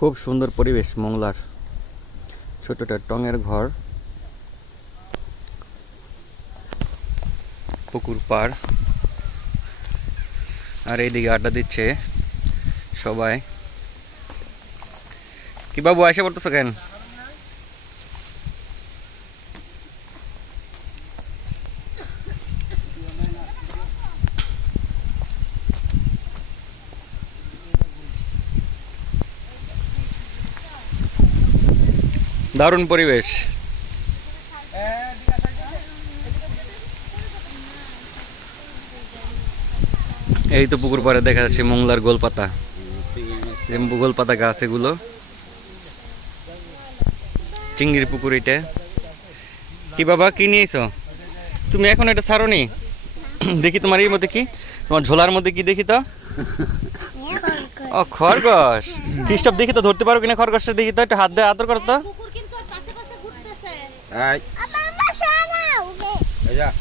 খুব সুন্দর পরিবেশ মংলার। ছোটটা টঙের ঘর, পুকুর পাড়, আর এইদিকে আড্ডা দিচ্ছে সবাই। কি বাবু এসে পড়তেছো কেন? দারুণ পরিবেশ। এই তো পুকুর পাড়ে দেখা যাচ্ছে মংলার গোলপাতা, গোলপাতা গাছ, এগুলো চিংড়ির পুকুর। এটা কি বাবা, কি নিয়েছো তুমি? এখন এটা ছাড়োনি? দেখি তোমার এর মধ্যে কি, তোমার ঝোলার মধ্যে কি দেখি তো। ও খরগোশ। খ্রিস্টাব দেখি তো, ধরতে পারো কিনা খরগোশটা, দেখি তো, একটু হাত দিয়ে আদর করো তো।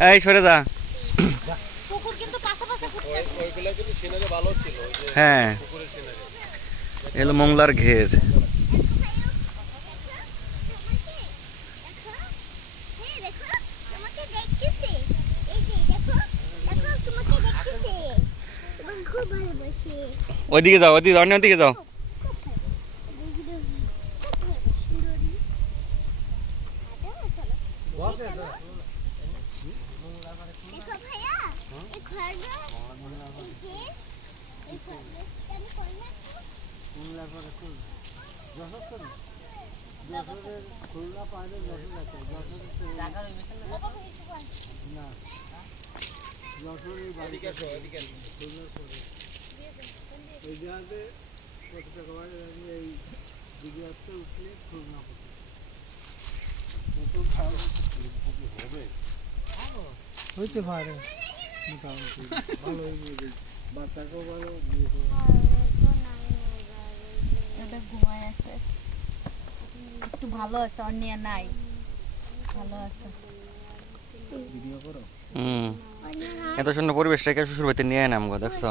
এই সরে যা। হ্যাঁ, এলো মংলার ঘের। ওইদিকে যাও, ওইদিকে যাও, অন্যদিকে যাও। হইতে পারে মোটামুটি ভালোই বাচ্চাকেও ভালো। ঘুমায় আছে, একটু ভালো আছে, অন্যায় নাই, ভালো আছে। এত সুন্দর পরিবেশটাকে শ্বশুর বাড়িতে নিয়ে নাম গো, দেখছো?